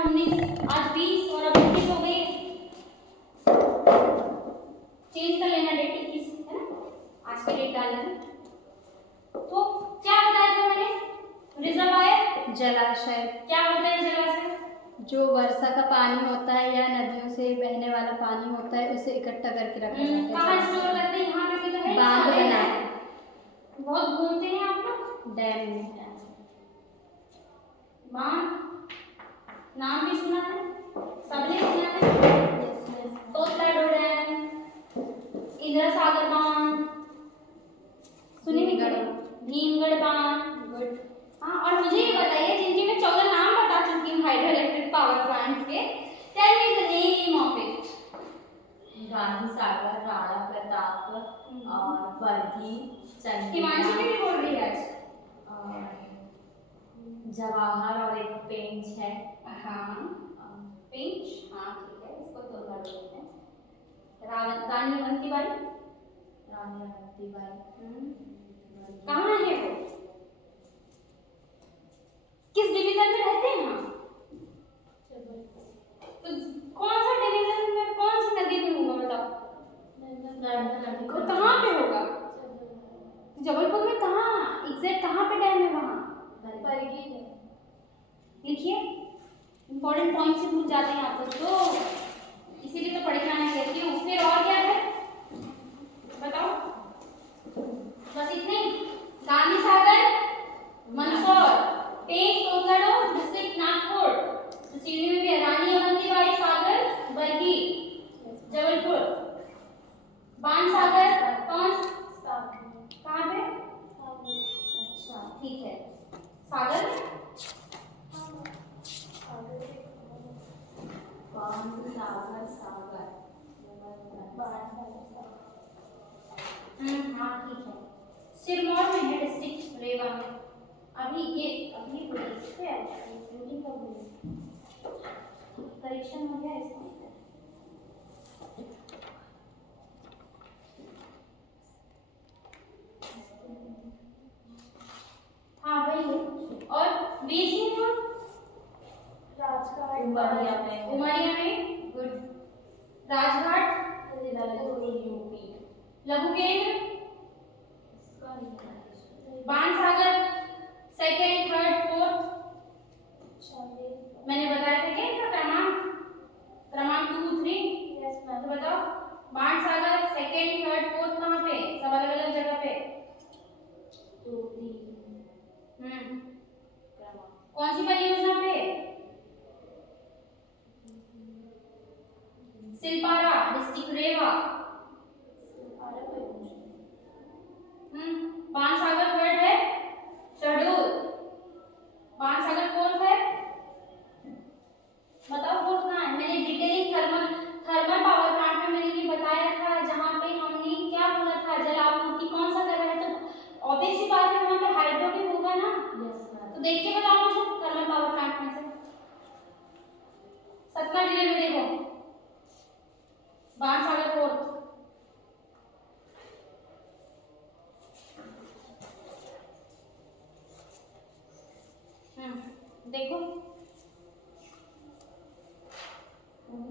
19 आज 20 और अब 21 हो गई। चेंज कर लेना डेट 21 है ना, आज की डेट डालना है। तो क्या बताया था मैंने, रिजर्वायर जलाशय। क्या होता है जलाशय? जो वर्षा का पानी होता है या नदियों से बहने वाला पानी होता है उसे इकट्ठा करके रखा जाता है। कहाँ स्टोर करते हैं? यहाँ पे तो है बांध बना है। बहुत घूमते हैं आप लोग डैम में। बांध नाम भी सुना है, सबने सुना है। तोतलाडो डैम, इंदिरा सागर बांध सुने हैं? भीमगढ़ बांध। गुड। हाँ, और मुझे ये बताइए जिनके मैं 14 नाम बता चुकी हूँ हाइड्रो इलेक्ट्रिक पावर प्लांट्स के, tell me the name of it. Gandhi Sagar, Rana Pratap और बरगी, हिमांशु भी बोल रही है आज। जवाहर और एक पेंच है। हाँ पेंच, हाँ ठीक है, इसको तो कर लेते हैं। रानी अवंतीबाई, रानी अवंतीबाई कहाँ है वो, किस डिवीजन में रहते हैं हम? तो कौन सा डिवीजन में कौन सी नदी में होगा बताओ? तो कहाँ पे होगा? जबलपुर में कहाँ एग्जैक्ट कहाँ पे डैम है वहाँ? लिखिए, इंपॉर्टेंट पॉइंट से भूल जाते हैं आप लोग तो, इसीलिए तो पढ़ के आना कहती हूँ। फिर और क्या है बताओ? बस इतने ही। गांधी सागर मंदसौर, पेंच तोतलाडो डिस्ट्रिक्ट नागपुर, सिवनी में रानी अवंतीबाई सागर बरगी जबलपुर, बाण सागर कौन कहाँ पे? अच्छा ठीक है, सागर हाँ ठीक है, सिरमौर में है डिस्ट्रिक्ट रेवा में। अभी पुलिस पे ड्यूटी कब हुई, करेक्शन हो गया इसका। हाँ वही है। और बीसी में राजघाट उमरिया में गुड, राजघाट यूपी, लघु केंद्र बाण सागर सेकंड थर्ड फोर्थ, मैंने बताया था क्या इनका क्रमांक 2 3? तो बताओ बाण सागर सेकंड थर्ड फोर्थ कहाँ पे, सब अलग अलग जगह पे। 2 3 कौन सी परियोजना पे? सिलपारा डिस्ट्रिक्ट रेवा। बाण सागर थर्ड है शहडोल, बाण सागर फोर्थ है, बताओ फोर्थ कहाँ है? मैंने डिटेलिंग थर्मल पावर प्लांट में मैंने ये बताया था, जहाँ पे हमने क्या बोला था, जल आपूर्ति कौन सा कर रहा है, तो ऑब्वियस सी बात है वहाँ पे हाइड्रो भी होगा ना। तो देख के बताओ मुझे थर्मल पावर प्लांट में से सतना जिले में देखो बाण सागर फोर्थ। देखो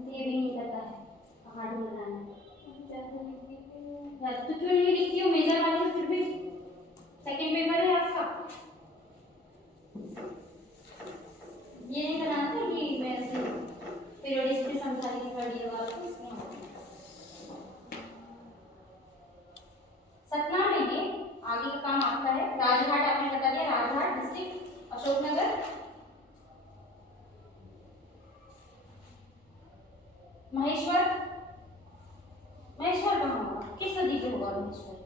ये भी नहीं पता है कहाँ ढूंढना है, तो क्यों नहीं लिखती हो मेजर वाले, फिर भी सेकंड पेपर है आपका, ये नहीं करना था कि मैं ऐसे पीरियोडिसिटी समझा के पढ़ लिया वाला इसमें। सतना में ये आगे का काम आपका है। राजघाट आपने बता दिया, राजघाट डिस्ट्रिक्ट अशोकनगर, महेश्वर कहाँ होगा, किस नदी पे होगा महेश्वर?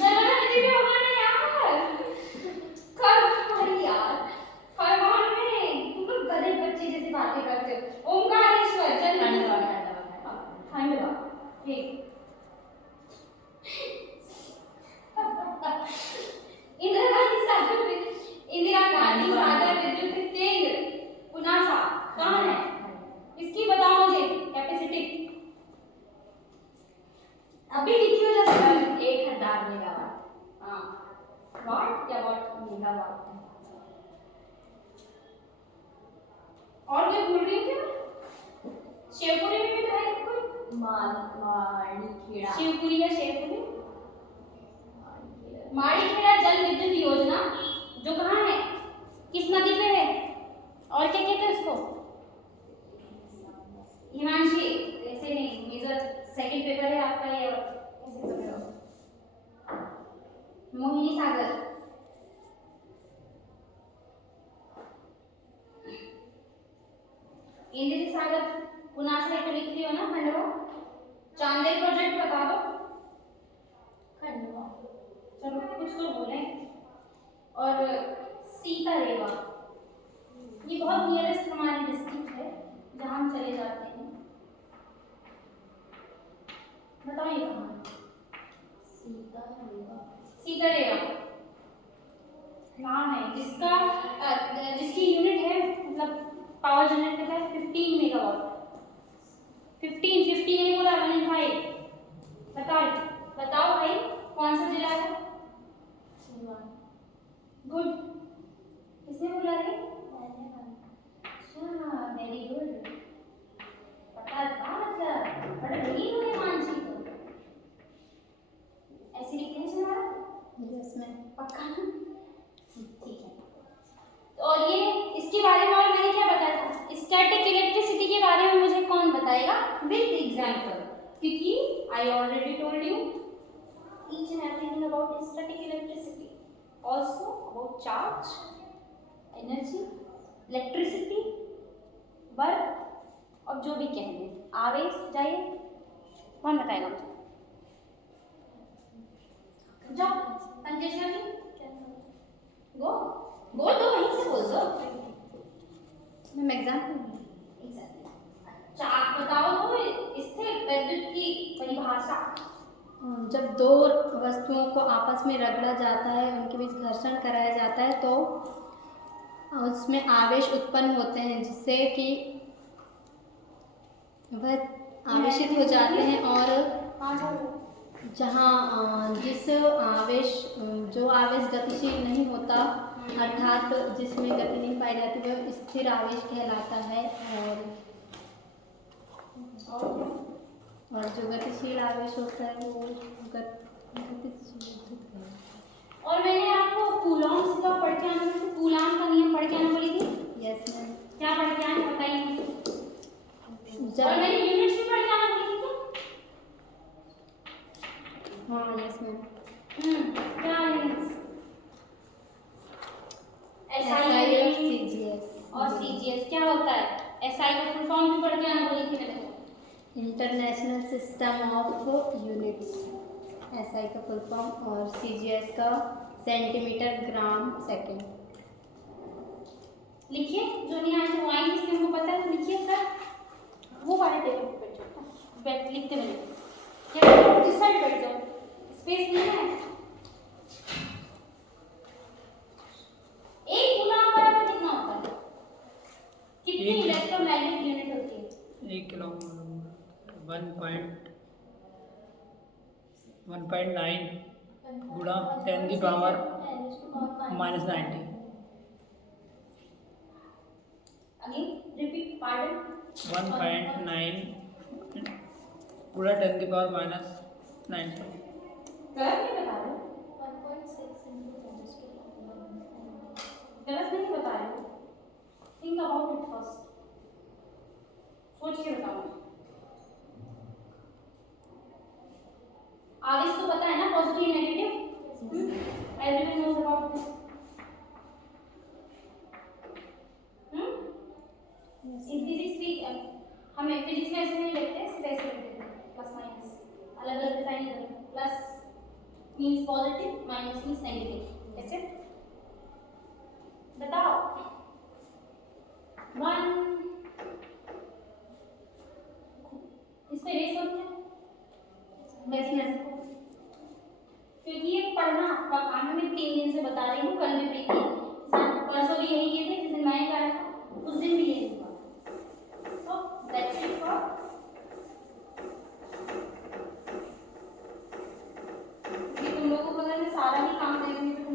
नर्मदा नदी पे होगा ना यार, यार खरगोन में तुम लोग गधे बच्चे जैसी बातें करते हो। ओमकारेश्वर खंडवा ठीक, इंदिरा गांधी सागर विद्युत केंद्र पुनासा कहाँ है, इसकी बताओ मुझे वाटर। और कोई भूल रही हूँ क्या मैं? शिवपुरी में भी तो है कोई, माड़ी खेड़ा। शिवपुरी या शेरपुरी। माड़ी खेड़ा जल विद्युत योजना जो कहाँ है, किस नदी पे है, और क्या कहते हैं उसको? हिमांशी, ऐसे नहीं, मेजर सेकंड पेपर है आपका ये, ऐसे कर रहे हो। मोहिनी सागर, इंद्र सागर, पुनासा एक लिख लियो ना, खंडवा। चांदेर प्रोजेक्ट बता दो। खंडवा। चलो कुछ तो बोले। और सीता रेवा, ये बहुत नियरेस्ट हमारी डिस्ट्रिक्ट है जहाँ हम चले जाते हैं। बताओ ये कहाँ है? सीता रेवा। सीता रेवा नाम है जिसकी यूनिट है, मतलब पावर जनरेटर है 15 मेगावाट। 15 नहीं बोला, 1 बताओ बताओ भाई, कौन सा जिला है? गुड, किसने बोला रे? अच्छा, वेरी गुड, पता था मतलब, बट रही हो ये मानसी तो ऐसे लिखते हैं तुम्हारा इसमें पक्का? ठीक है। और ये इसके बारे में और मैंने क्या बताया था, स्टैटिक इलेक्ट्रिसिटी के बारे में मुझे कौन बताएगा विद एग्जांपल, क्योंकि I already told you each and everything about static electricity, also about charge, energy, electricity, work, और जो भी कहेंगे आवेश। जाइए, कौन बताएगा मुझे? जाओ पंचेश्वर जी, गो गो, तो वहीं से बोल दो। मैम एग्जाम्पल अच्छा आप बताओ तो स्थिर विद्युत की परिभाषा। जब दो वस्तुओं को आपस में रगड़ा जाता है, उनके बीच घर्षण कराया जाता है, तो उसमें आवेश उत्पन्न होते हैं, जिससे कि वह आवेशित हो जाते हैं। और जहाँ जो आवेश गतिशील नहीं होता, अर्थात जिसमें गति नहीं पाई जाती, वह स्थिर आवेश कहलाता है। और जो गतिशील आवेश होता है वो गतिशील। और मैंने आपको कूलॉम्स का पढ़ के आना, कूलॉम का नियम पढ़ के आना बोली थी। Yes ma'am. क्या पढ़ के आना बताइए मुझे। जब और मैंने यूनिट्स भी पढ़ के आना बोली थी क्या? हाँ यस मैम। क्या यूनिट्स? SI और SI CGS। और CGS क्या होता है? SI का फुल फॉर्म भी पढ़ के आना बोली थी मैंने। International system of units, SI का फुल फॉर्म, और CGS का सेंटीमीटर ग्राम सेकंड। लिखिए, जो नहीं आए वो आएंगे, इसमें हमको पता है, तो लिखिए सर। वो वाले टेबल पे बैठ जाओ, बैठ लिखते बने क्या, जिस साइड बैठ जाओ, स्पेस नहीं है। एक कूलॉम बराबर कितना होता है? कितनी इलेक्ट्रोमैग्नेटिक यूनिट होती है? 1 किलोमीटर 1.9 गुणा 10 की पावर -90। Again repeat, pardon. 1.9 गुणा 10 की पावर -90। गलत नहीं बता रहे हो? गलत नहीं बता रहे हो? थिंक अबाउट इट फर्स्ट, सोच के बताओ। आवेश तो पता है ना, positive negative, everyone knows about this. In physics भी हमें फिजिक्स में ऐसे नहीं लिखते हैं, सिर्फ ऐसे लिखते हैं, प्लस माइनस अलग अलग डिफाइन करते हैं। Plus means positive, minus means negative. ऐसे बताओ। 1 इस पे रेस होती है बेसमेंट को, क्योंकि ये पढ़ना आपका काम है। मैं 3 दिन से बता रही हूँ, कल भी प्रीति परसों भी यही किए थे, जिस दिन मैं आया था उस दिन भी यही हुआ। सो दैट्स इट फॉर तुम लोगों को। अगर मैं सारा ही काम कर रही हूँ तो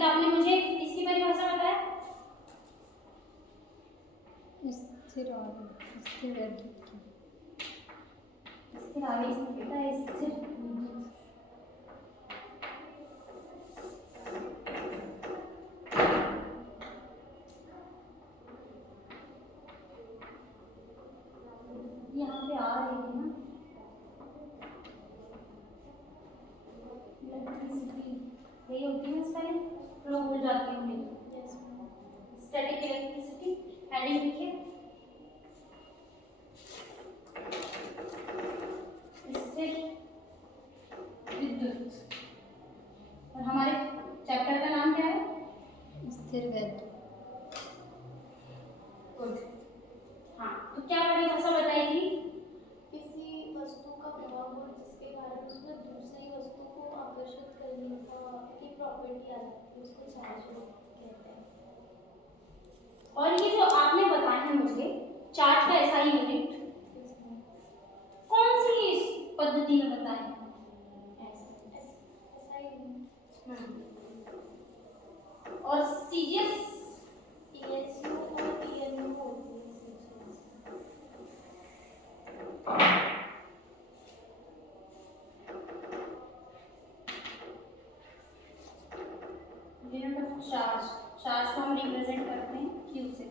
तो आपने मुझे इसकी परिभाषा बताया। स्थिर और स्थिर वैद्युत की। स्थिर आवेश में बेटा स्थिर यहाँ पे आ रही है ना इलेक्ट्रिसिटी, यही होती है इसका फ्लो हो जाती है। स्टैटिक इलेक्ट्रिसिटी हेडिंग लिखिए। स्थिर विद्युत। और हमारे चैप्टर का नाम क्या है? स्थिर वैद्युत। गुड। हाँ, तो क्या परिभाषा बताएगी? किसी वस्तु का प्रभाव हो जिसके कारण उसमें दूसरी वस्तु को आकर्षित करने की प्रॉपर्टी आ जाती है, उसको चार्ज कहते हैं। और ये जो आपने बताया है मुझे चार्ज का ऐसा ही यूनिट कौन सी इस पद्धति में बताया है? ऐसा ही और सीजीएस ESU और ENU होती है इसमें। यूनिट ऑफ चार्ज, चार्ज को हम रिप्रेजेंट करते हैं क्यू से।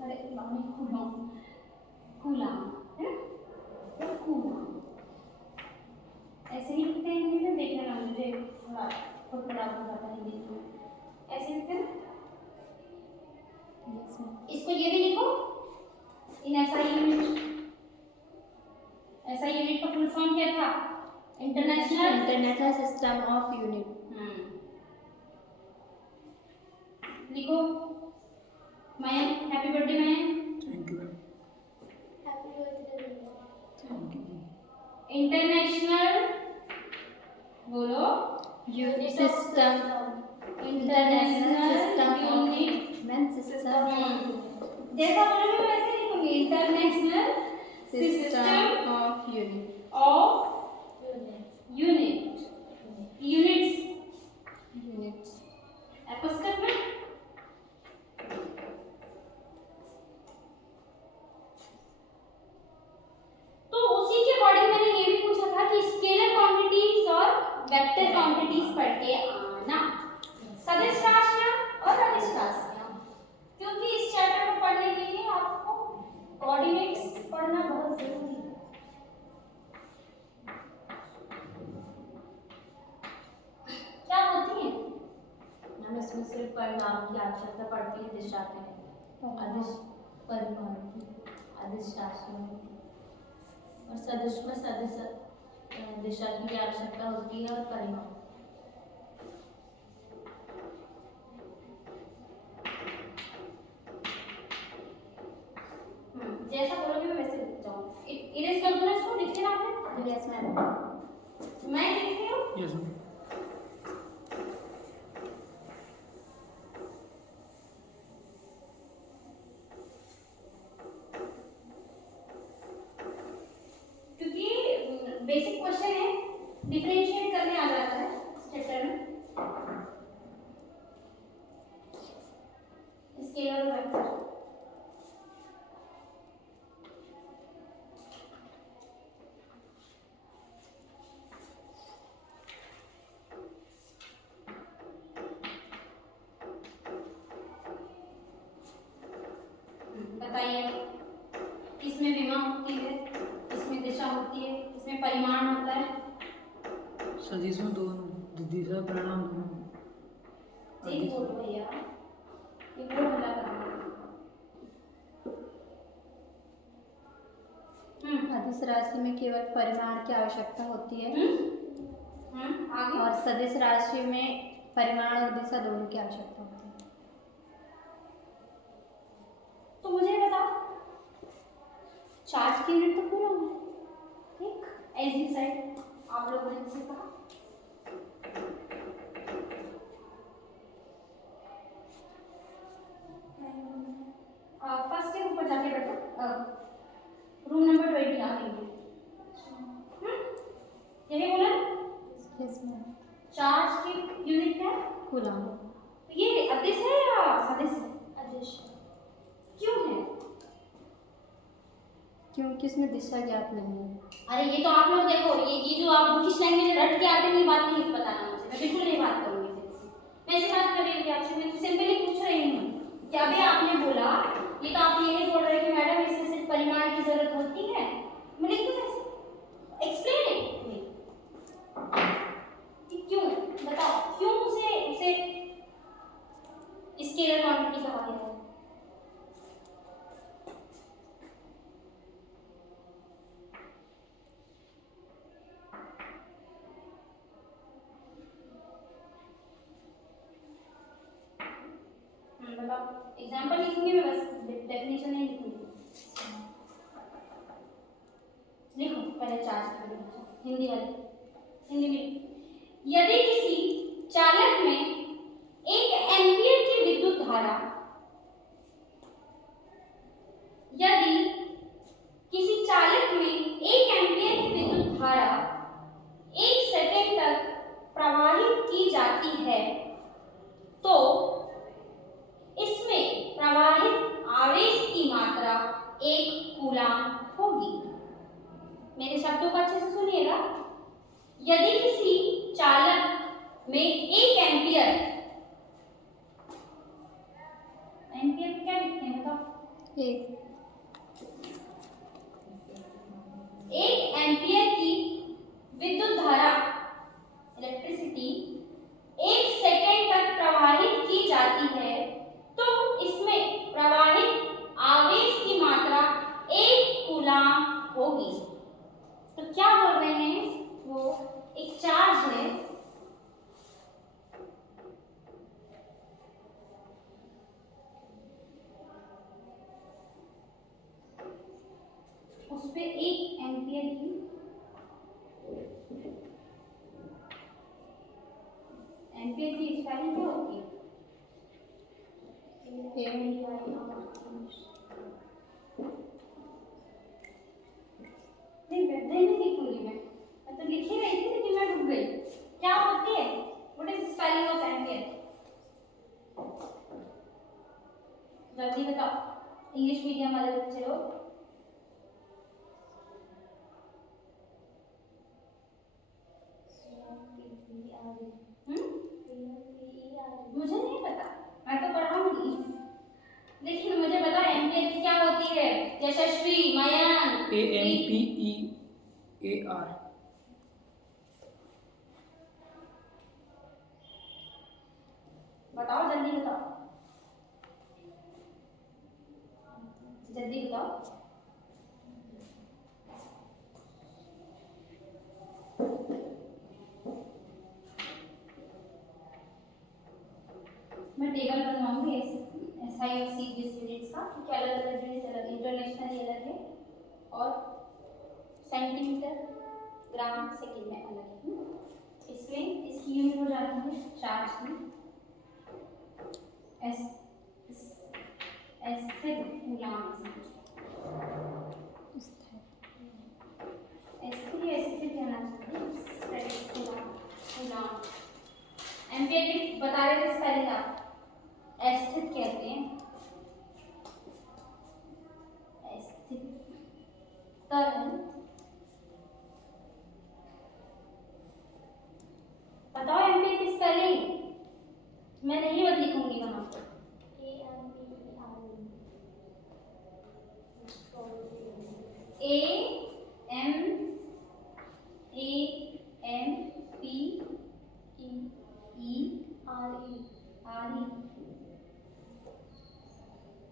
अरे मामी कूलम, कूलम है ना, कूलम ऐसे ही लिखते हैं हिंदी में। देखने ना मुझे थोड़ा फटफड़ा हो जाता है हिंदी में। ऐसे लिखते हैं ना। इसको ये भी लिखो इन एसआई यूनिट। एसआई यूनिट का फुल फॉर्म क्या था? International system of unit. लिखो Mayan, happy birthday Mayan. Thank you happy birthday भैया। Thank you. इंटरनेशनल बोलो यूनिट सिस्टम, इंटरनेशनल यूनिट मैन सिस्टम जैसा बोलोगे वैसे लिखोगे। International system of unit. Of unit, units units. आपस में तो उसी के अकॉर्डिंग मैंने ये भी पूछा था कि स्केलर क्वांटिटीज और वेक्टर क्वांटिटीज पढ़ के आना, सदिश राशियां और अदिश राशियां, क्योंकि इस चैप्टर को पढ़ने के लिए आपको कोऑर्डिनेट्स पढ़ना बहुत जरूरी है। क्या होती है? हम इसमें सिर्फ परिणाम की आवश्यकता पड़ती है, दिशा की नहीं। अदिश परिमाण की, अदिश राशियों की, और सदिश में सदिश दिशा की भी आवश्यकता होती है और परिमाण। जैसा बोलोगे मैं वैसे लिख जाऊंगी। इरेज कर दो ना इसको, लिख लेना आपने। Yes ma'am. मैं लिख रही हूँ। यस क्योंकि बेसिक क्वेश्चन है, डिफरेंशिएट करने आ जाता है इस चैप्टर में। स्केलर और वेक्टर बताइए। इसमें विमा होती है, इसमें दिशा होती है, इसमें परिमाण होता है। सदिश में दोनों, दिशा परिणाम दोनों। ठीक बोलो भैया, इनको मिला करना। अदिश राशि में केवल परिमाण की आवश्यकता होती है आगे। और सदिश राशि में परिमाण और दिशा दोनों की आवश्यकता होती है। तो मुझे बताओ, चार्ज की यूनिट तो कूलम है, ठीक? एज डी साइड आप लोगों ने सीखा। रूम नंबर 20 आ गई। यही बोला यस मैम। चार्ज की यूनिट क्या है? कूलाम। तो ये अदिश है या सदिश है? अदिश। क्यों है? क्योंकि इसमें दिशा ज्ञात नहीं है। अरे ये तो आप लोग देखो, ये जो आप बुकिश लैंग्वेज रट के आते हैं, ये बात नहीं बताना मुझे, मैं बिल्कुल नहीं बात करूंगी फिर से। मैं ऐसी बात कर रही थी आपसे, मैं सिंपली पूछ रही हूँ कि अभी आपने बोला, ये तो आप ये नहीं बोल रहे कि मैडम इसमें सिर्फ परिमाण की जरूरत होती है। मैं लिख दूँ ऐसे? एक्सप्लेन इट कि क्यों, बताओ क्यों उसे स्केलर क्वांटिटी कहा गया है? बताओ, एग्जांपल लिखूंगी मैं, बस डेफिनेशन नहीं लिखूंगी। लिखो पहले चार्ज हिंदी वाली, हिंदी में। यदि किसी चालक में 1 एम्पीयर की विद्युत धारा, यदि किसी चालक में 1 एम्पीयर की विद्युत धारा 1 सेकंड तक प्रवाहित की जाती है, तो इसमें प्रवाहित आवेश की मात्रा 1 कूलाम होगी। मेरे शब्दों को अच्छे से सुनिएगा। यदि किसी चालक में 1 एम्पीयर, एम्पीयर को क्या लिखते हैं बताओ? 1 एम्पीयर की विद्युत धारा, इलेक्ट्रिसिटी 1 सेकंड तक प्रवाहित की जाती है, तो इसमें प्रवाहित आवेश की मात्रा 1 कूलाम होगी। तो क्या बोल रहे हैं, वो एक चार्ज है, उस पे 1 एम्पीयर की स्पेलिंग क्या होती है? नहीं लिखूंगी मैं तो लिख ही रही थी, लेकिन मैं डूब गई। क्या होती है? What is spelling of ampere? जल्दी बताओ, इंग्लिश मीडियम वाले बच्चे लोग। मुझे नहीं पता, मैं तो पढ़ाऊंगी, लेकिन मुझे पता एम्पीयर की क्या होती है। यशस्वी, मयंक, AMPEAR। बताओ, जल्दी बताओ, जल्दी बताओ। मैं टेबल बनवाऊंगी SI यूनिट्स का, क्योंकि अलग अलग यूनिट्स अलग, इंटरनेशनल अलग है और सेंटीमीटर, ग्राम, सेकंड में अलग है। इसमें इसकी यूनिट हो जाती है चार्ज की, स्थिर कूलाम। स्थिर कहना चाहिए, कूलाम। एम्पीयर की बता रहे थे स्पेलिंग आप, स्थिर कहते हैं, स्थिर तरल। बताओ एम्पीयर की स्पेलिंग, मैं नहीं बत लिखूंगी वहां पर।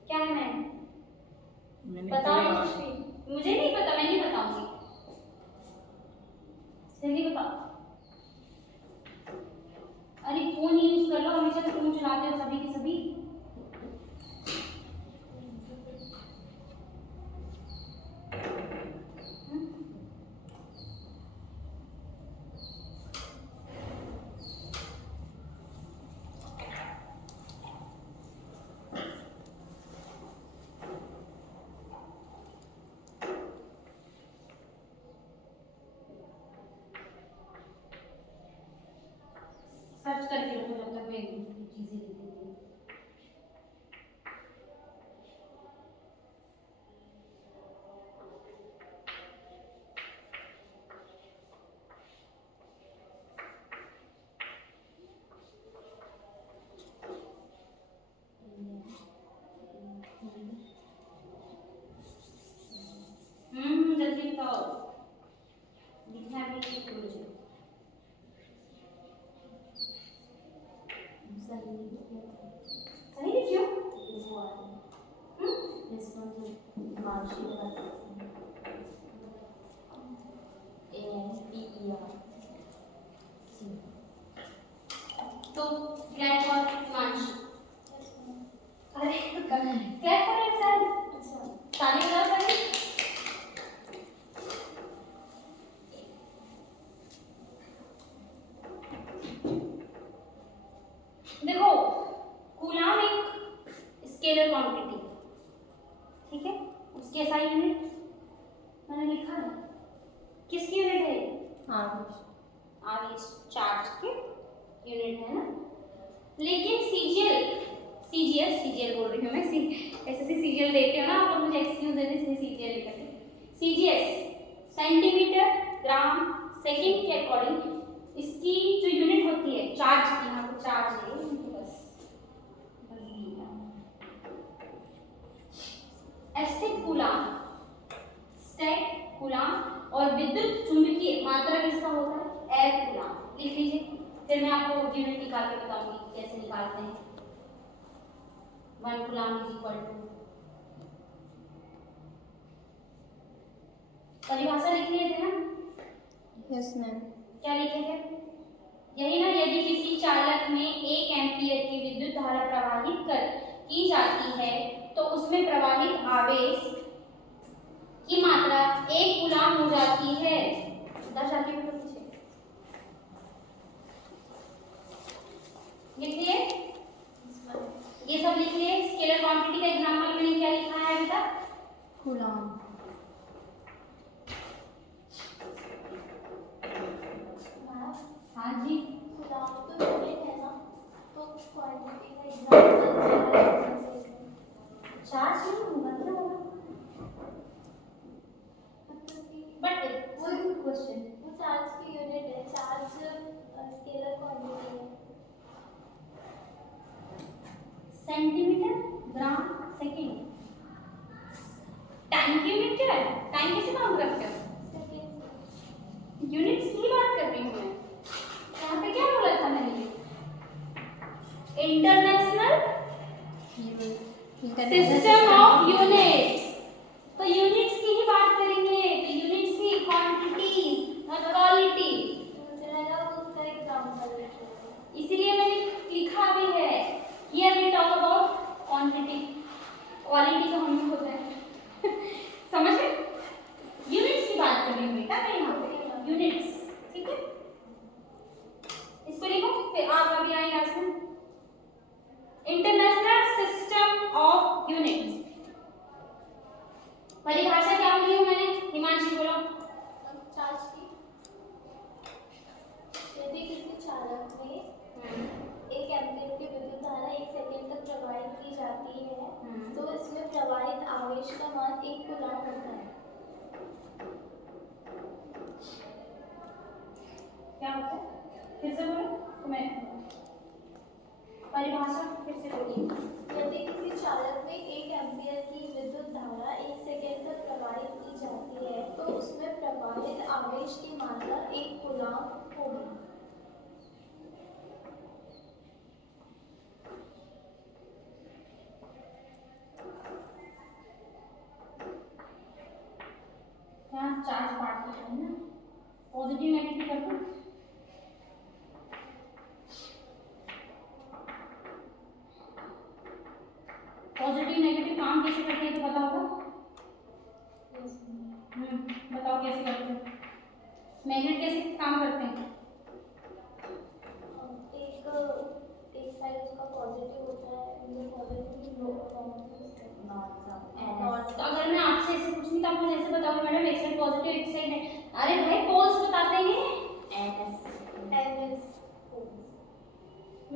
क्या है मैम? बताओ यशस्वी। मुझे नहीं पता, मैं नहीं बताऊंगी, जल्दी बताओ। अरे फोन यूज कर लो, हमेशा तो फोन चलाते हो सभी के सभी। सर्च करके रखो जब तक मैं एक दूसरी चीजें लिख देती हूँ। जल्दी बताओ, लिखना भी नहीं मुझे। सही लिखियो। तो क्लैप फॉर हिमांशु। अरे क्लैप फॉर योरसेल्फ। ताली बजाओ पहले। देखो कूलाम एक स्केलर क्वांटिटी, ठीक है, उसकी एसआई यूनिट मैंने लिखा है। किसकी यूनिट है? आवेश। आवेश चार्ज के यूनिट है ना। लेकिन सीजीएल बोल रही हूँ मैं, ऐसे सीजीएल देते हो ना आप लोग, मुझे एक्सक्यूज देते इसलिए सीजीएल लिखते। सीजीएस सेंटीमीटर ग्राम सेकंड के अकॉर्डिंग इसकी जो यूनिट होती है चार्ज की, यहाँ पे चार्ज है बस एस्टिक कूलाम, स्टैक कूलाम और विद्युत चुंबकीय मात्रा किसका होता है? Air coulomb. लिख लीजिए, फिर मैं आपको यूनिट निकाल के बताऊंगी कैसे निकालते हैं। 1 कूलाम इज इक्वल टू, परिभाषा लिख लिए थे ना? Yes ma'am. क्या लिखे थे? यही ना, यदि किसी चालक में 1 एम्पीयर की विद्युत धारा प्रवाहित की जाती है तो उसमें प्रवाहित आवेश की मात्रा 1 कूलाम हो जाती है। दर्शाती हूँ पीछे लिख लिए, ये सब लिख लिए। स्केलर क्वांटिटी का एग्जांपल मैंने क्या लिखा है अभी तक? कूलाम। हाँ जी, कूलाम तो यूनिट है ना, तो क्वांटिटी का एग्जांपल चार्ज नहीं होगा क्या होगा? बट वो क्वेश्चन, वो चार्ज की यूनिट है, चार्ज स्केलर क्वांटिटी है। सेंटीमीटर ग्राम सेकंड, टाइम की यूनिट क्या है? टाइम कैसे काउंट करते हो? यूनिट्स की बात कर रही हूँ मैं। यहाँ पे क्या बोला था मैंने? International system of units. तो यूनिट्स की ही बात करेंगे, तो यूनिट्स की क्वांटिटी और क्वालिटी, मुझे लगा उसका एग्जांपल है, इसीलिए मैंने लिखा भी है। Here we talk about quantity, quality का हम होता है समझ गए? यूनिट्स की बात कर रही हूँ बेटा मैं यहाँ पे, यूनिट्स, ठीक है। इसको लिखो, फिर आप अभी आएगा इसमें इंटरनेशनल सिस्टम ऑफ यूनिट्स। परिभाषा क्या बोली हूँ मैंने? हिमांशी बोलो। चार्ज की, यदि किसी चालक में 1 एम्पीयर की विद्युत धारा 1 सेकंड तक प्रवाहित की जाती है तो इसमें प्रवाहित आवेश का मान 1 कूलाम होता है। क्या होता है? फिर से बोलो तो मैं परिभाषा फिर से बोलिए। यदि किसी चालक में 1 एम्पीयर की विद्युत धारा 1 सेकंड तक प्रवाहित की जाती है तो उसमें प्रवाहित आवेश की मात्रा 1 कूलाम होगी। यहाँ चार्ज पार्टिकल है ना, पॉजिटिव नेगेटिव कर दो। पॉजिटिव नेगेटिव काम कैसे करते हैं तो पता होगा? बताओ कैसे करते हैं? मैग्नेट कैसे काम करते हैं? एक साइड उसका पॉजिटिव होता है, पॉजिटिव तो अगर मैं आपसे ऐसे पूछूंगी तो आप मुझे ऐसे बताओगे मैडम एक साइड पॉजिटिव एक साइड है। अरे भाई पोल्स बताते हैं,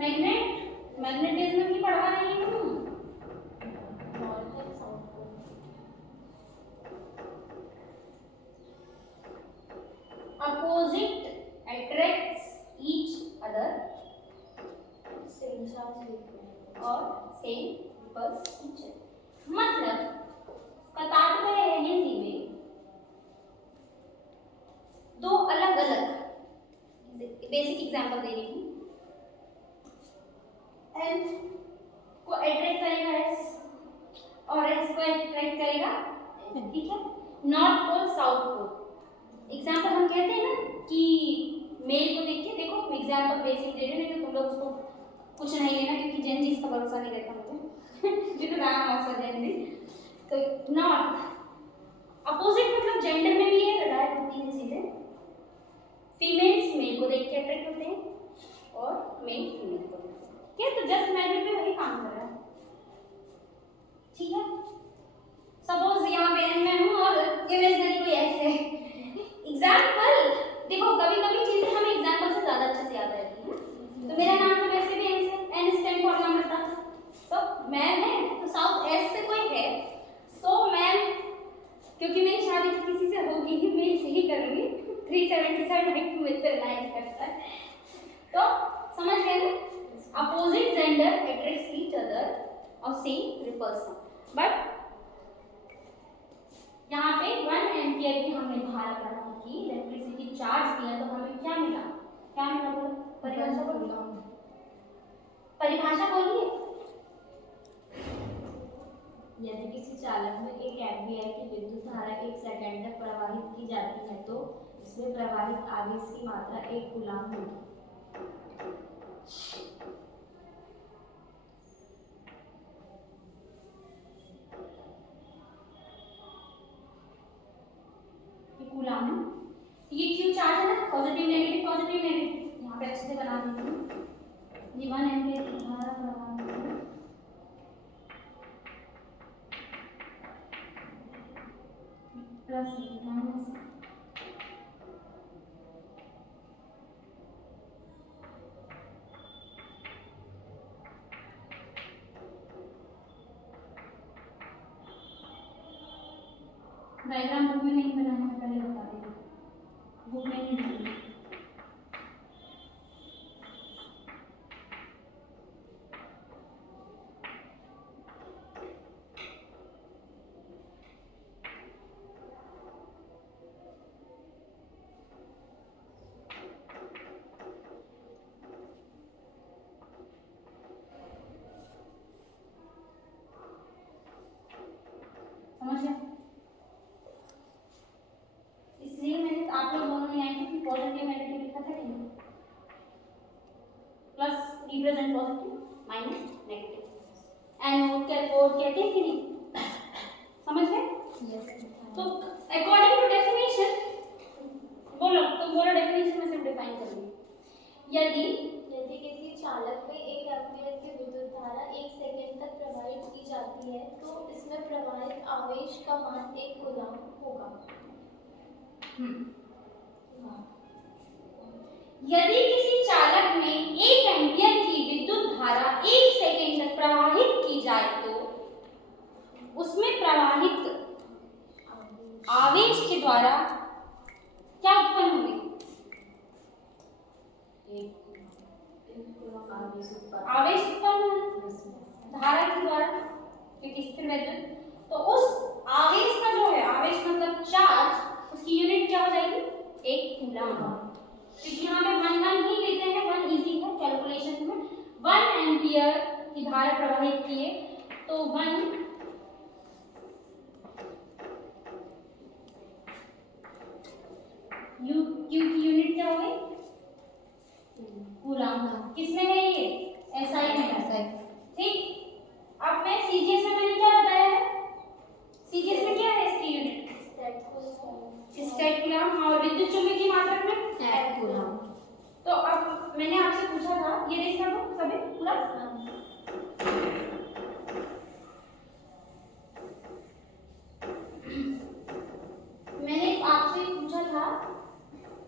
मैग्नेटिज्म की पढ़वा रही हूँ। North and south pole. Opposite attracts each other same charge repels. और सेम रिपल्स ईच अदर। मतलब का तात्पर्य है हिंदी में दो अलग अलग बेसिक एग्जांपल दे रही हूँ। एन को अट्रैक्ट करेगा एस और एस को अट्रैक्ट करेगा, ठीक है। North pole south pole example हम कहते हैं ना कि मेल को देख के देखो एग्जांपल बेसिक दे रहे हैं, नहीं तो तुम लोग उसको कुछ नहीं लेना क्योंकि जेन जी का भरोसा नहीं रहता मुझे जितना नाम अवसर जेन जी। तो नॉर्थ अपोजिट मतलब जेंडर में भी है, रिलेट होती है चीजें। फीमेल्स मेल को देख के अट्रैक्ट होते हैं और मेल फीमेल को, ठीक है। तो जस्ट मैग्नेट पे वही काम कर रहा है, ठीक है। सपोज यहाँ पे एन में हूँ और इमेजिनरी कोई ऐसे है। एग्जाम्पल देखो, कभी कभी चीजें हमें एग्जाम्पल से ज्यादा अच्छे से याद रहती है। तो मेरा नाम तो वैसे भी एन से, एन स्टैंड फॉर नम्रता। तो मैम है तो साउथ एस से कोई है, तो मैम क्योंकि मेरी शादी तो किसी से होगी ही, मैं इसे ही करूंगी। 377 हाइट में से लाइन करता है। तो समझ गए ना, opposite gender attracts each other और सेम रिपल्सन। बट यहाँ पे 1 एम्पियर की हमने धारा प्रदान की, इलेक्ट्रिसिटी चार्ज दिया, तो हमें क्या मिला? क्या मिला बोलो, परिभाषा बोलिए, परिभाषा बोलिए। यदि किसी चालक में 1 एम्पीयर की विद्युत धारा 1 सेकंड तक प्रवाहित की जाती है तो इसमें प्रवाहित आवेश की मात्रा 1 कूलाम होगी। कूलाम है। ये क्यू चार्ज है ना, पॉजिटिव नेगेटिव पॉजिटिव नेगेटिव, यहाँ पे अच्छे से बना देती हूँ। ये 1 एम्पीयर की धारा प्रवाहित प्लस माइनस डायग्राम बुक में नहीं बनाना है, पहले बता देंगे, बुक में नहीं बनाना। समझ गए? इसलिए मैंने आप लोग दोनों ने आए थे पॉजिटिव नेगेटिव लिखा था नहीं, plus represent positive minus negative, and note के कोड कहते हैं कि नहीं, समझ गए? तो अकॉर्डिंग टू डेफिनेशन बोलो, तुम बोलो डेफिनेशन में सिर्फ डिफाइन करेंगे। यदि किसी चालक में 1 एम्पीयर की विद्युत धारा 1 सेकंड तक प्रवाहित की जाती है तो इसमें प्रवाहित आवेश का मान 1 कूलाम होगा। यदि किसी चालक में 1 एम्पीयर की विद्युत धारा 1 सेकंड तक प्रवाहित की जाए तो उसमें प्रवाहित आवेश के द्वारा क्या उत्पन्न होगी? आवेश उत्पन्न होगी धारा के द्वारा, क्योंकि स्थिर वैद्युत। तो उस आवेश का जो है, आवेश मतलब चार्ज, उसकी यूनिट क्या हो जाएगी? 1 कूलाम। क्योंकि यहाँ पे 1 ही लेते हैं, 1 इजी है कैलकुलेशन में। 1 एम्पियर की धारा प्रवाहित की है तो 1 क्यू की यूनिट क्या हो गई? कूलाम। किसमें है ये? एसआई में। ठीक, अब मैं सीजीएस में मैंने क्या बताया है? सीजीएस में क्या है इसकी यूनिट? Stat coulomb. और विद्युत चुंबकीय मात्रक में कूलाम। तो अब मैंने आपसे पूछा था, ये रेस कर दो सभी पूरा। मैंने आपसे पूछा था,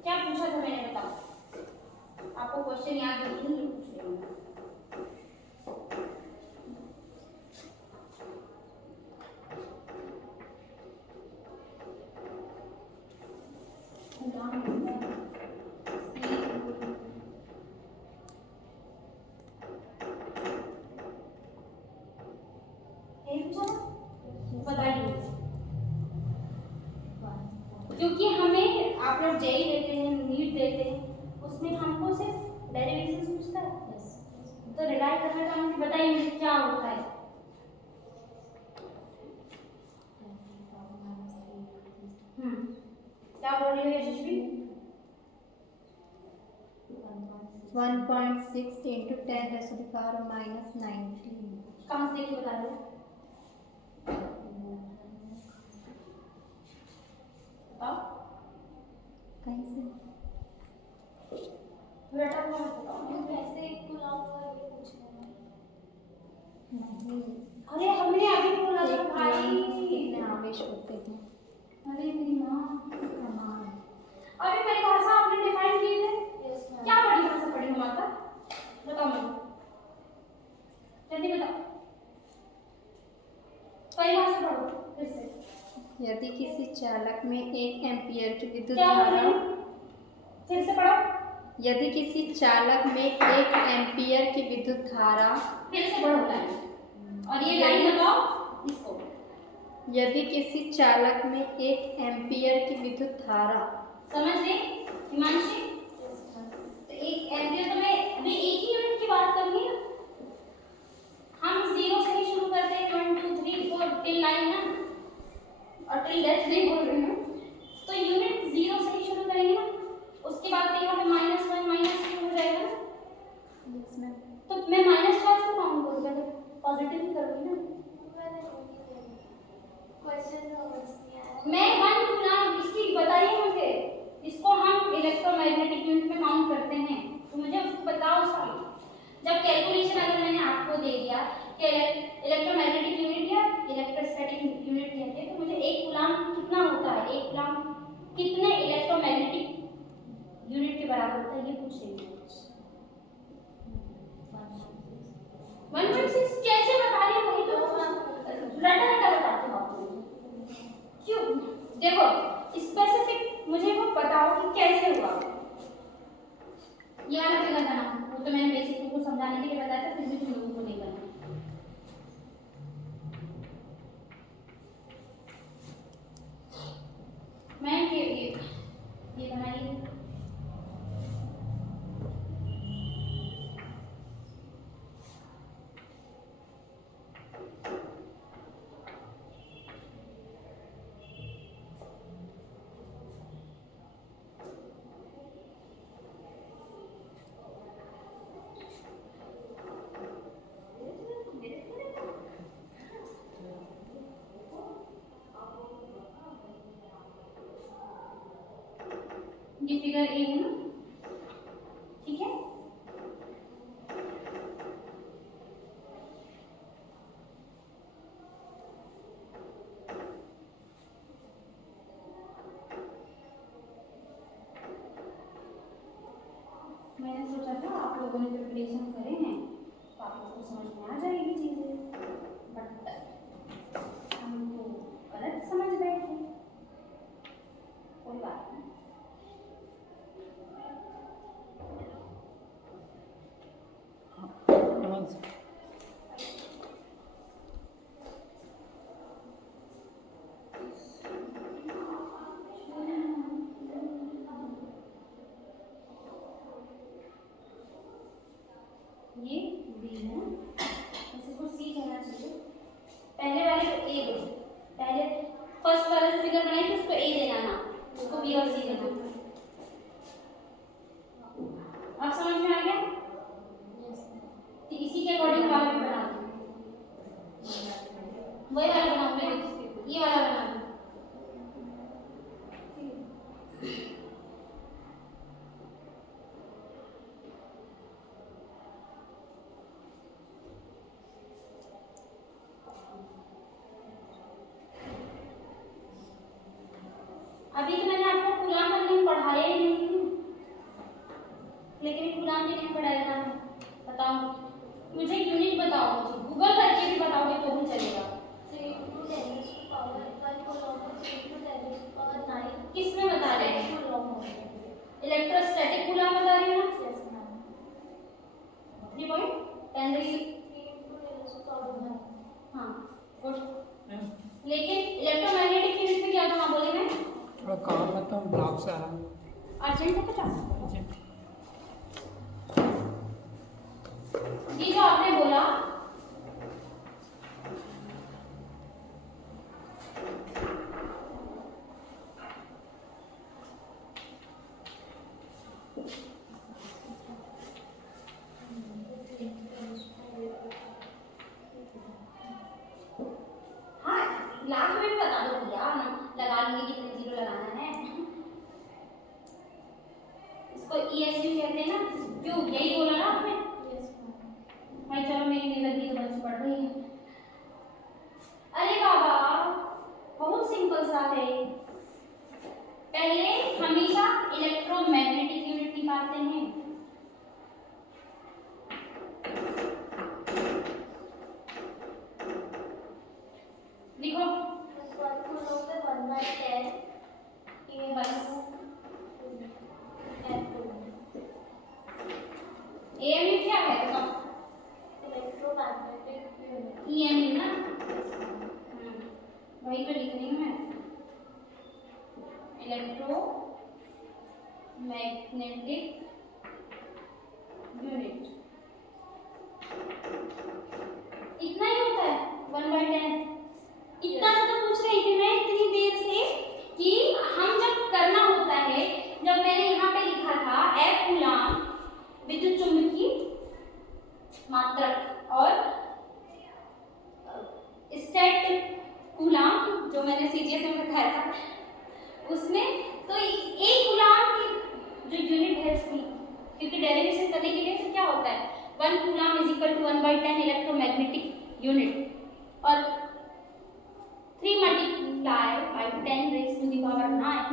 क्या पूछा था मैंने, बताओ। आपको क्वेश्चन याद नहीं, ये पूछ रही हूँ। क्योंकि हमें आप लोग जेई देते हैं, नीट देते हैं, उसमें हमको सिर्फ डेरिवेशन पूछता है। तो रिलाई करना था, मुझे बताइए मुझे क्या होता है। क्या बोल रही हो यशस्वी? 1.6 into 10 raised to the power minus 19। कहाँ से लेके बता रहे हो? बताओ। कहीं से बेटा कौन बताओ? कैसे पुलाव हुआ ये पूछ रहे हैं। नहीं, अरे हमने अभी बोला था एक भाई। कितने आवेश होते हैं। अरे मेरी माँ, समान। अभी परिभाषा आपने डिफाइन की थे। Yes, ma'am. क्या परिभाषा पढ़ी हो माता? बताओ मुझे, जल्दी बताओ। परिभाषा पढ़ो फिर से। यदि किसी चालक में 1 एम्पीयर की विद्युत क्या बोल रही धारा, हो? फिर से पढ़ो। यदि किसी चालक में 1 एम्पीयर की विद्युत धारा, फिर से पढ़ो लाइन। और ये लाइन बताओ इसको। यदि किसी चालक में 1 एम्पीयर की विद्युत धारा, समझ गए हिमांशी? तो 1 एम्पीयर तो मैं अभी एक ही यूनिट की बात करूंगी ना। हम 0 से ही शुरू करते हैं, 1 2 3 4 टिल 9 ना, और टिल डेथ नहीं बोल रही हूँ। तो यूनिट 0 से ही शुरू करेंगे ना, उसके बाद तो यहाँ पे -1 -2 हो जाएगा ना। इसमें तो मैं माइनस चार्ज को काउंट करूँगा, तो पॉजिटिव ही करूँगी ना। मैं 1 कूलम इसकी बताइए मुझे, इसको हम इलेक्ट्रोमैग्नेटिक यूनिट में काउंट करते हैं, तो मुझे उसको बताओ सारी। जब कैलकुलेशन अगर मैंने आपको दे दिया कि इलेक्ट्रोमैग्नेटिक यूनिट या इलेक्ट्रोस्टैटिक यूनिट कहते हैं, तो मुझे 1 कूलम कितना होता है, 1 कूलम कितने इलेक्ट्रोमैग्नेटिक यूनिट के बराबर होता है, ये पूछ रही हूँ। 1.6 कैसे बता रही है, वही तो रटा रटा बताते हो आपको। क्यों? देखो स्पेसिफिक मुझे वो बताओ कि कैसे हुआ। ये वाला फिगर बनाओ, वो तो मैंने बेसिक को समझाने के लिए बताया था, फिर भी तुम लोगों को नहीं करना। मैं ये बनाइए। ये फिगर ए है ना, ठीक है। मैंने सोचा था आप लोगों ने प्रिपरेशन करे हैं तो आप लोगों को समझ में आ जाएगी चीजें, बट हमको गलत समझ बैठे। कोई बात नहीं। ये बी है, इसको सी कहना चाहिए। पहले वाले को ए दो, पहले फर्स्ट वाला जो फिगर बनाई थी उसको ए देना ना, उसको बी और सी देना। अब समझ में आ गया? तो इसी के अकॉर्डिंग वाला भी बना दो, वही वाला बनाओ, मैं ये वाला बना दो। अभी तो मैंने आपको कूलाम का नियम पढ़ाया ही नहीं, लेकिन कूलाम के नियम पढ़ाया था। बताओ मुझे यूनिट बताओ, मुझे गूगल करके भी बताओगे तो भी चलेगा। काम है तो ब्लॉक से आ रहा हूँ। अर्जेंट है तो जा सकते हो। ये जो आपने बोला हाँ, लास्ट में बता दो भैया, हम लगा लेंगे कितने जीरो लगाना है। इसको ESU कहते हैं ना, क्यों यही बोला ना आपने? भाई चलो मेरी जिंदगी तो बस पड़ रही है। अरे बाबा बहुत सिंपल सा है। पहले हमेशा इलेक्ट्रोमैग्नेटिक यूनिट निकालते हैं। लिखो AMU क्या है बताओ? EMU ना, वही तो लिख रही हूँ मैं, इलेक्ट्रोमैग्नेटिक यूनिट। इतना ही होता है 1/10। इतना सा तो पूछ रही थी मैं इतनी देर से कि हम जब करना होता है, जब मैंने यहाँ पे लिखा था F कूलाम विद्युत चुम्बकीय मात्रक और स्टेट कूलाम जो मैंने CGS में बताया था उसमें, तो एक कूलाम की जो यूनिट है उसकी, क्योंकि डेरिवेशन करने के लिए तो क्या होता है 1 coulomb is equal to 1/10 electromagnetic unit और 3 multiply by 10 raise to the power 9।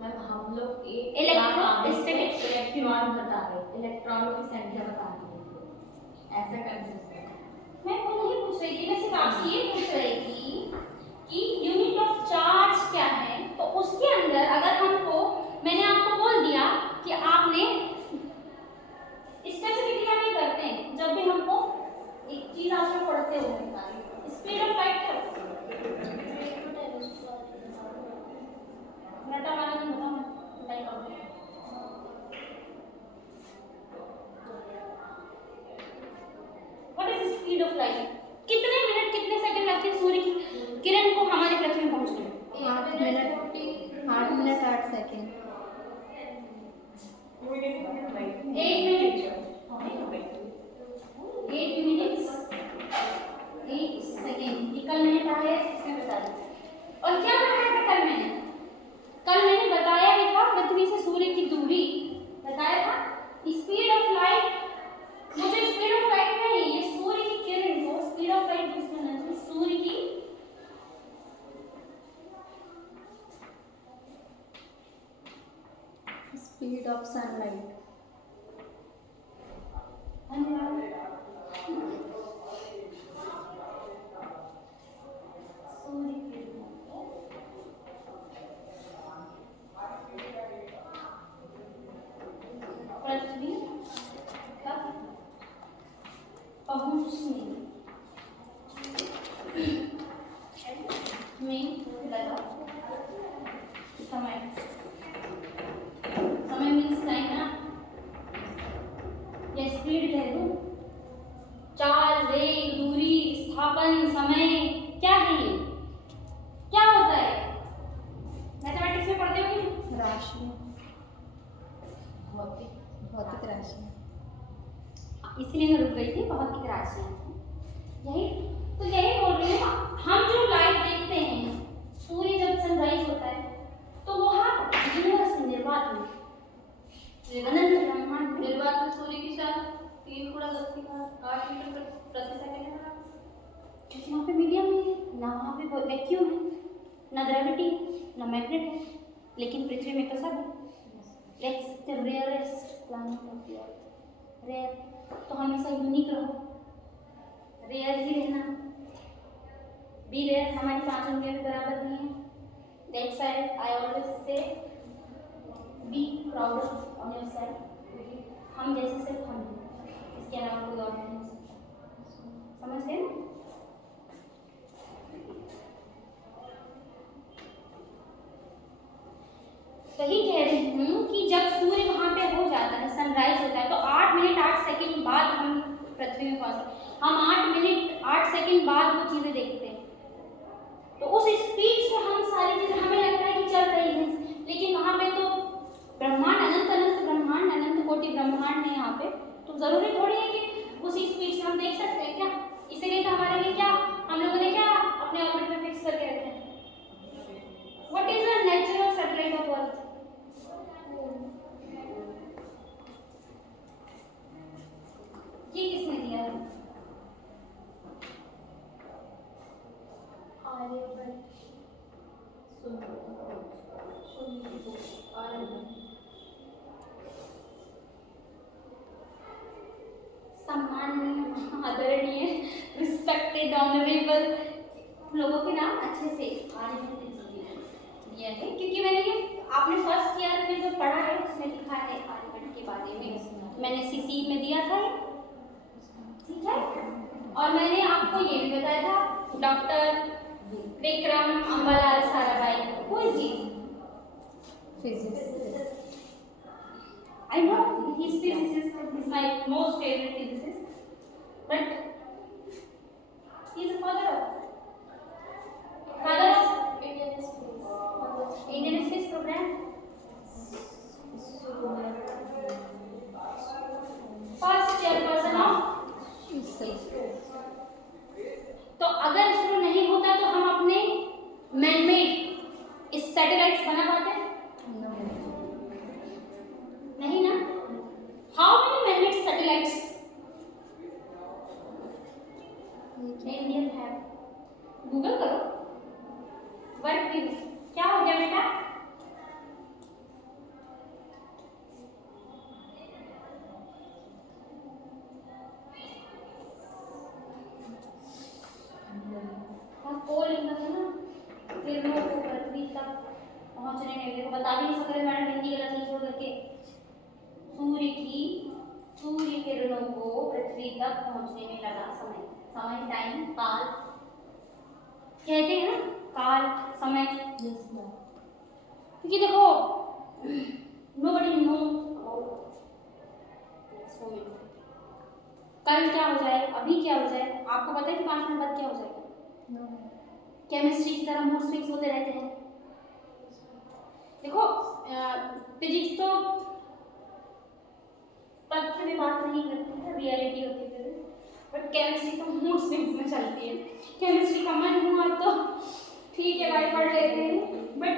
Ma'am हम लोग इलेक्ट्रोस्टैटिक इलेक्ट्रॉन बता रहे, इलेक्ट्रॉनों की संख्या बता रहे हैं, ऐसा कंफ्यूज है। मैं वो नहीं पूछ रही थी, मैं सिर्फ आपसे ये पूछ रही थी कि यूनिट ऑफ चार्ज क्या है, तो उसके अंदर अगर हमको, मैंने आपको बोल दिया कि आपने स्पेसिफिकली नहीं करते हैं, जब भी हमको एक चीज आपने पढ़ते हो स्पीड ऑफ लाइट क्या होता है? घटा वाला नहीं बताओ, मैं बताई करूँगी। What is speed of light? कितने मिनट कितने सेकंड लगते हैं सूर्य की किरण को हमारे पृथ्वी में पहुंचने में? 8 मिनट 8 सेकेंड। 8 minute 8 second. ये कल मैंने पढ़ाया है, इसमें बता दी। और क्या पढ़ाया था कल मैंने? कल मैंने बताया भी था पृथ्वी से सूर्य की दूरी बताया था। स्पीड ऑफ लाइट, मुझे स्पीड ऑफ लाइट नहीं, ये सूर्य की किरण को स्पीड ऑफ लाइट किसमें नहीं, सूर्य की स्पीड ऑफ सनलाइट। सूर्य की पृथ्वी तक पहुंचने में लगा समय। समय मीन्स टाइम ना, या स्पीड कह दो, चाल, वेग, दूरी, स्थापन, समय, क्या है ये? क्या होता है? मैथमेटिक्स में पढ़ते हो कि नहीं? राशि, भौतिक राशि। इसलिए मैं रुक गई थी, भौतिक राशियां यही तो, यही बोल रही हूँ। हम जो लाइट देखते हैं, सूर्य जब सनराइज होता है तो वहाँ यूनिवर्स निर्वात में अनंत ब्रह्मांड निर्वात में सूर्य की चाल 3 गुणा गति का 8 मीटर प्रति सेकंड है। क्योंकि वहाँ पे मीडियम नहीं है, ना वहाँ पे वैक्यूम है, ना ग्रेविटी है, ना मैग्नेट है, लेकिन पृथ्वी में तो सब है। That's the rarest planet of the earth. Rare तो हमेशा यूनिक रहो, रेयर ही रहना। बी रेयर हमारी 5 उंगलियों के बराबर नहीं है। That's why I always say be proud of yourself. हम जैसे सिर्फ हम हैं, इसके अलावा कोई और नहीं हो सकता। समझ गए ना? कि जब सूर्य वहाँ पे हो जाता है, सनराइज होता है, तो 8 मिनट 8 सेकंड बाद हम पृथ्वी में पहुँचते हैं। हम 8 मिनट 8 सेकंड बाद वो चीज़ें देखते हैं। तो उस स्पीड से हम सारी चीज़ें, हमें लगता है कि चल रही हैं, लेकिन वहाँ पे तो ब्रह्मांड अनंत अनंत ब्रह्मांड, अनंत कोटि ब्रह्मांड है यहाँ पे। तो ज़रूरी थोड़ी है कि उसी स्पीड से हम देख सकते हैं क्या? इसीलिए तो हमारे लिए क्या, हम लोगों ने क्या अपने ऑर्बिट में फिक्स करके रखे हैं। What is the natural satellite of earth? ये किसने दिया है? सम्माननीय, आदरणीय, रिस्पेक्टेड, ऑनरेबल लोगों के नाम अच्छे से दिया है, क्योंकि मैंने ये आपने फर्स्ट ईयर में जो पढ़ा है उसमें लिखा है आर्यभट्ट के बारे में, मैंने सीसी में दिया था ये, ठीक है। और मैंने आपको ये भी बताया था doctor Vikram Ambalal Sarabhai, who is he? Physics. I know he's physicist, he's my most favorite physicist, but he's a father of Indian space program, first chairperson of ISRO। तो अगर इसरो नहीं होता तो हम अपने मैनमेड इस सैटेलाइट्स बना पाते? नहीं ना। How many manmade satellites Indian have? Google करो, वर्क व्यू क्या हो गया बेटा? कोल लिखा था ना, किरणों को पृथ्वी तक पहुंचने में, देखो बता भी नहीं सक रहे मैडम हिंदी गलत नहीं छोड़ करके। सूर्य किरणों को पृथ्वी तक पहुंचने में लगा समय, समय टाइम काल कहते हैं ना, काल समय। क्योंकि देखो nobody knows about next moment, कल क्या हो जाए, अभी क्या हो जाए, आपको पता है कि 5 मिनट बाद क्या हो जाएगा? केमिस्ट्री की तरह मूड स्विंग्स होते रहते हैं। देखो फिजिक्स तो तथ्य में बात नहीं करती है, रियलिटी होती है, बट केमिस्ट्री तो मूड स्विंग्स में चलती है। केमिस्ट्री का मन हुआ तो ठीक है भाई पढ़ लेते हैं, but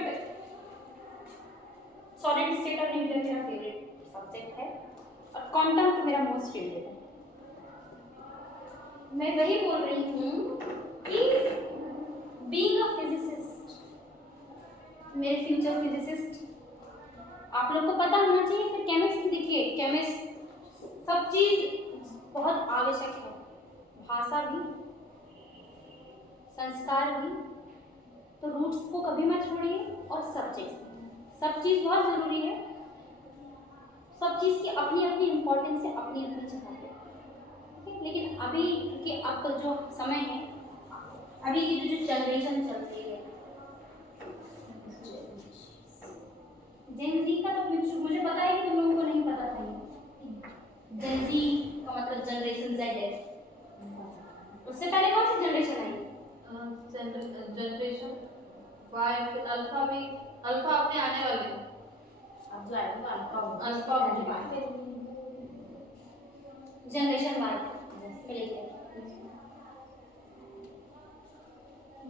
solid state of nuclear मेरा फेवरेट सब्जेक्ट है और क्वांटम तो मेरा मोस्ट फेवरेट है। मैं वही बोल रही हूँ कि बीइंग अ फिजिसिस्ट, मेरे फ्यूचर फिजिसिस्ट, आप लोग को पता होना चाहिए। फिर केमिस्ट देखिए, केमिस्ट सब चीज़ बहुत आवश्यक है, भाषा भी, संस्कार भी, तो रूट्स को कभी मत छोड़िए और सब चीज़ बहुत ज़रूरी है। सब चीज़ की अपनी अपनी इम्पोर्टेंस है, अपनी अपनी जगह पे, ठीक है। लेकिन अभी के अब जो समय है, अभी की जो जनरेशन चल रही है, जेन जी का तो मुझे पता है कि तुम लोगों को नहीं पता था। जेन जी का मतलब जनरेशन जेड है। उससे पहले कौन सी जनरेशन आई? जनरेशन वाई, फिर अल्फा भी, अल्फा अपने आने वाले हैं, अब जो आएगा अल्फा होगा, generation Y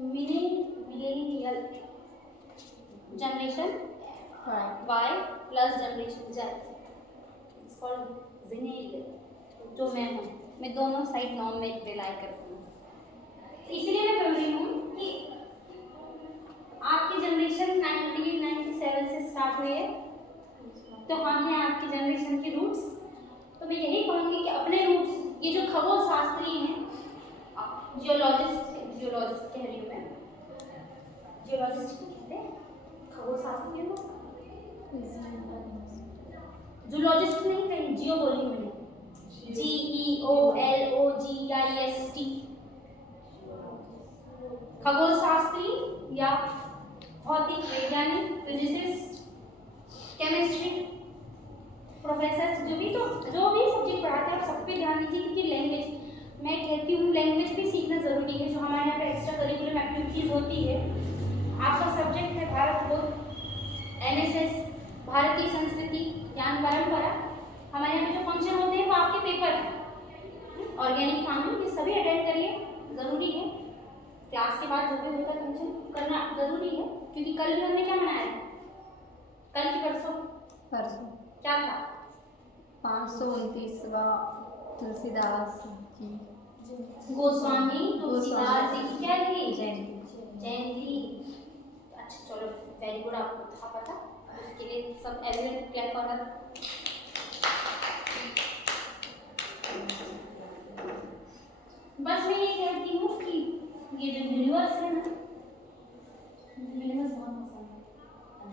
millennial generation Y plus generation Z, it's called जेनेरियल। जो मैं हूँ, मैं दोनों साइड नॉर्म में रिलाई करती हूँ, इसलिए मैं बोल रही हूँ कि आपकी जनरेशन 1997 से स्टार्ट हुई है, तो हम हैं आपकी जनरेशन के रूट्स। तो मैं यही कहूँगी कि अपने रूट्स, ये जो खगोल शास्त्री हैं, जियोलॉजिस्ट कह रही हूँ मैं, जियोलॉजिस्ट को कहते हैं, खगोल शास्त्री हो, जूलॉजिस्ट नहीं कहीं, जियो बोली मैंने, GEOLOGIST, खगोल शास्त्री या भौतिक वैज्ञानिक, फिजिसिस्ट, केमिस्ट्री प्रोफेसर जो भी सब्जेक्ट पढ़ाते हैं आप सब पे ध्यान दीजिए, क्योंकि लैंग्वेज मैं कहती हूँ लैंग्वेज भी सीखना ज़रूरी है। जो हमारे यहाँ पे एक्स्ट्रा करिकुलम एक्टिविटीज़ होती है, आपका सब्जेक्ट है भारत बुद्ध, NSS, भारतीय संस्कृति ज्ञान परंपरा, हमारे यहाँ पे जो फंक्शन होते हैं वो आपके पेपर हैं। ऑर्गेनिक फार्मिंग, ये सभी अटेंड करिए, ज़रूरी है। क्लास के बाद जो भी होता है फंक्शन करना ज़रूरी है, क्योंकि कल भी हमने क्या मनाया है, कल की परसों क्या था, 529वां तुलसीदास जी गोस्वामी तुलसीदास जी की क्या थी, जयंती। जयंती। अच्छा चलो, वेरी गुड, आपको था पता, उसके लिए सब एवरीवन क्लैप फॉर। बस मैं ये कहती हूँ कि ये जो यूनिवर्स है ना, यूनिवर्स बहुत पसंद है।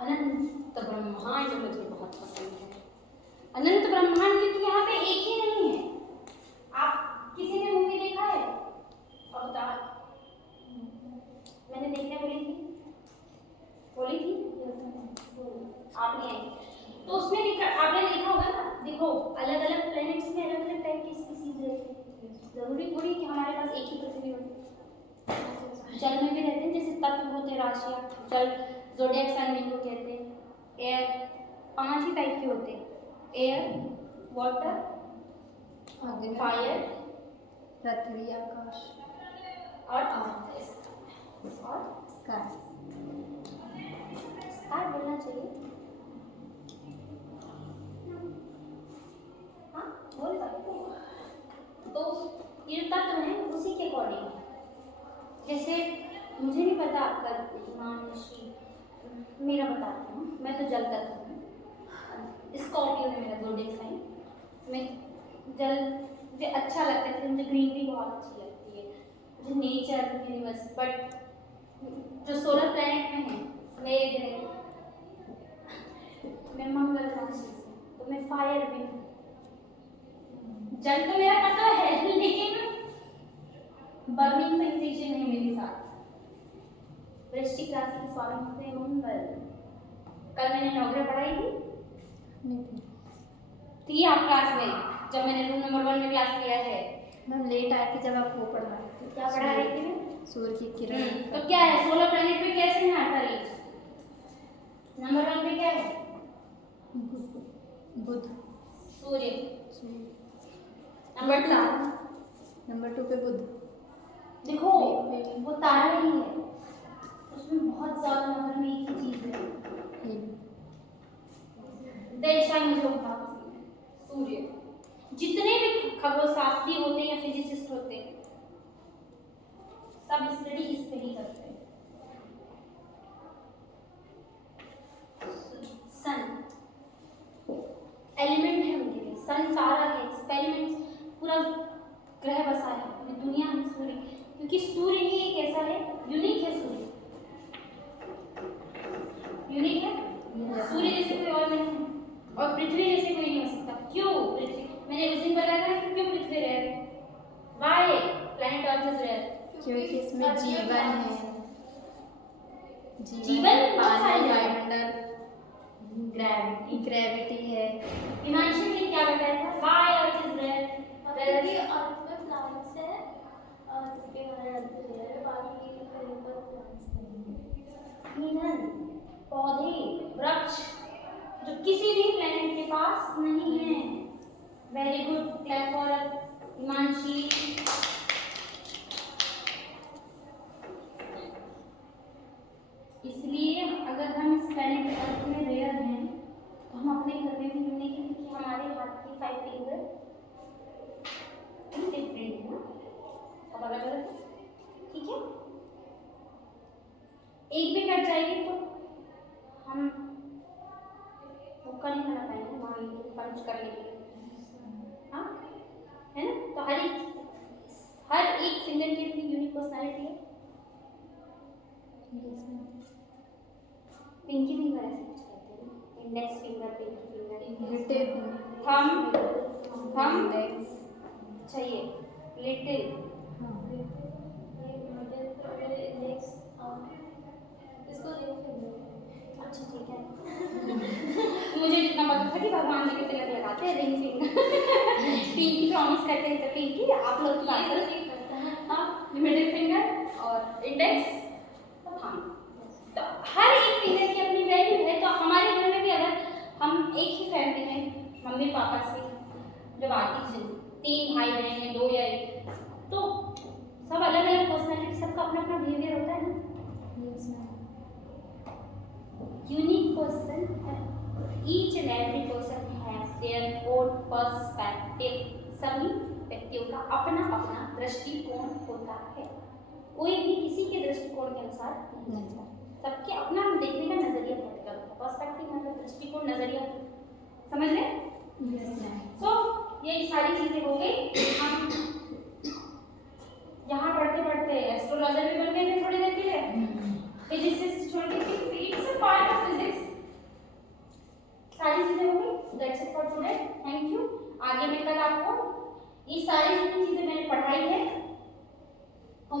अनंत ब्रह्मांड मुझे बहुत पसंद है। अनंत ब्रह्मांड, क्योंकि यहाँ पे एक ही नहीं है। आप किसी ने मूवी देखा है अवतार? मैंने देखने बोली थी आपने आई, तो उसमें आपने देखा होगा ना, देखो अलग अलग प्लैनेट्स में अलग अलग टाइप की स्पीसीज रहती है। जरूरी थोड़ी कि हमारे पास एक ही पृथ्वी हो। जल में भी रहते हैं, जैसे तत्व होते हैं राशियाँ, जल ज़ोडिएक साइन जिनको कहते हैं। एयर 5 ही टाइप के होते हैं, एयर, वाटर, फायर, पृथ्वी, आकाश और स्काई। स्काई बोलना चाहिए, हाँ बोल सकते हैं। तो ये जो तत्व है उसी के अकॉर्डिंग, जैसे मुझे नहीं पता आपका ईमान ऋषि, मेरा बताती हूँ, मैं तो जल तत्व हूँ, स्कॉर्पियो है मेरा ज़ोडिएक साइन। मैं जल, मुझे अच्छा लगता है, मुझे ग्रीनरी बहुत अच्छी लगती है, मुझे नेचर, यूनिवर्स, बट जो सोलर प्लैनेट में है मेरे ग्रह, मैं मंगल राशि से, तो मैं फायर भी हूँ। जल तो मेरा पता है, लेकिन बर्निंग सेंसेशन है मेरे साथ। वृश्चिक राशि के स्वामी होते हैं मंगल। कल मैंने नवग्रह पढ़ाई थी आप क्लास में, जब मैंने रूम नंबर 1 में क्लास लिया है। मैम लेट आई थी जब आप वो पढ़ा रहे थे। क्या पढ़ा रही थी मैं? सूर्य की किरण। तो क्या है, सोलर प्लैनेट पे कैसे है आधारित? नंबर 1 पे क्या है? बुध। सूर्य। नंबर 2 नंबर 2 पे बुध। देखो वो तारा ही है, उसमें बहुत ज्यादा मात्रा में एक ही चीज है, दैट्स व्हाई मुझे वो बहुत पसंद है। सूर्य, जितने भी खगोलशास्त्री होते हैं या फिजिसिस्ट होते हैं, सब स्टडी इस पे ही करते हैं। सन एलिमेंट है उनके लिए, सन तारा है, एक्सपेरिमेंट्स, पूरा ग्रह बसा है, पूरी दुनिया है सूर्य, क्योंकि सूर्य ही एक ऐसा है, यूनिक है। सूर्य यूनिक है, सूर्य जैसे कोई और नहीं है, और पृथ्वी जैसे कोई नहीं हो सकता। क्यों पृथ्वी? मैंने उस दिन बताया था कि क्यों पृथ्वी रेयर है, why planet earth is rare, क्योंकि इसमें जीवन है, जीवन पानी, वायुमंडल, ग्रेविटी है। हिमांशु ने क्या बताया था, व्हाई अर्थ इज रेयर? क्योंकि अर्थ पे प्लैनेट्स है, इसके कारण अर्थ रेयर है, बाकी कहीं पर प्लैनेट्स नहीं है। ईंधन, पौधे, वृक्ष, जो किसी भी प्लैनेट के पास नहीं है। Very good, clap for Himanshi. इसलिए अगर हम इस प्लैनेट अर्थ में रेयर हैं, तो हम अपने घर में भी यूनिक हैं, क्योंकि हमारे हाथ की 5 फिंगर डिफरेंट है ना, अब अलग अलग है, ठीक है। एक भी कट जाएगी तो हम मुक्का नहीं बना पाएंगे वहाँ पंच करने के लिए, हाँ है ना। तो हर एक फिंगर की अपनी यूनिक पर्सनालिटी है। पिंकी फिंगर ऐसे कुछ कहते हैं, index finger, pinky finger, thumb index, अच्छा ये लिटिल, इसको रिंग फिंगर, अच्छा ठीक है। मुझे जितना पता था कि पिंकी प्रॉमिस करते हैं तो पिंकी आप लोग की बात करो। हाँ, मिडिल फिंगर और इंडेक्स और थंब। तो हर एक फिंगर की अपनी वैल्यू है। तो हमारे घर में भी अगर हम एक ही फैमिली में मम्मी पापा से जब आती थी, 3 भाई बहन हैं, 2 या 1, तो सब अलग अलग पर्सनैलिटी, सबका अपना अपना बिहेवियर होता है ना। Unique person, each and every person has their own perspective. सभी व्यक्तियों का अपना अपना दृष्टिकोण होता है। कोई भी किसी के दृष्टिकोण के अनुसार नहीं चलता। सबके अपना देखने का नजरिया होता है। पर्सपेक्टिव मतलब दृष्टिकोण, नजरिया, समझ रहे? सो ये सारी चीजें हो गई। हम यहाँ पढ़ते पढ़ते एस्ट्रोलॉजर भी बन गए थे थोड़ी देर के लिए, फिजिसिस्ट छोड़ के, it's a part of physics. सारी चीजें हो गई। That's it for today. Thank you. आगे मैं कल आपको ये सारी जितनी चीजें मैंने पढ़ाई है